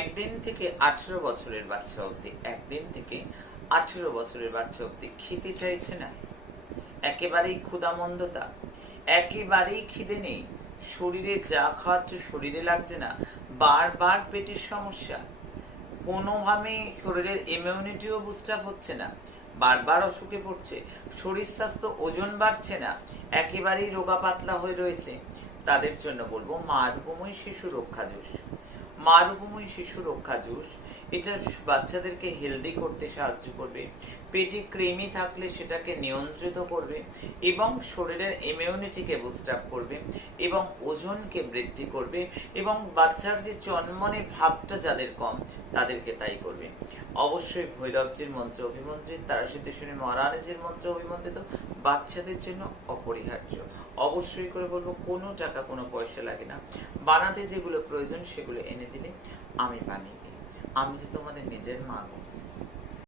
একদিন থেকে 18 বছরের বাচ্চা অবধি, একদিন থেকে 18 বছরের বাচ্চা অবধি খেতে চাইছে না, একেবারেই ক্ষুধামন্দতা, একেবারেই খিদে নেই, শরীরে যা খাওয়াচ্ছে শরীরে লাগছে না, বারবার পেটের সমস্যা, কোনোভাবে শরীরের ইমিউনিটিও বুস্ট আপ হচ্ছে না, বারবার অসুখে পড়ছে, শরীর স্বাস্থ্য ওজন বাড়ছে না, একেবারেই রোগা পাতলা হয়ে রয়েছে, তাদের জন্য বলবো মা রূপময়ী শিশু রক্ষা জুস। মা রূপময়ী শিশু রক্ষা জুস এটা বাচ্চাদেরকে হেলদি করতে সাহায্য করবে, পেটে কৃমি থাকলে সেটাকে নিয়ন্ত্রিত করবে এবং শরীরের ইমিউনিটিকে বুস্ট আপ করবে এবং ওজনকে বৃদ্ধি করবে এবং বাচ্চার যে চনমনে ভাবটা যাদের কম তাদেরকে তাই করবে। অবশ্যই ভৈরবজির মন্ত্র অভিমন্ত্রিত, তারাসিদ্ধেশ্বরী মহারানীজির মন্ত্র অভিমন্ত্রিত, বাচ্চাদের জন্য অপরিহার্য। অবশ্যই করে বলবো কোনো টাকা কোনো পয়সা লাগে না, বানাতে যেগুলো প্রয়োজন সেগুলো এনে দিলে আমি বানিয়ে দিই। আমি যে তোমাদের নিজের মা গো।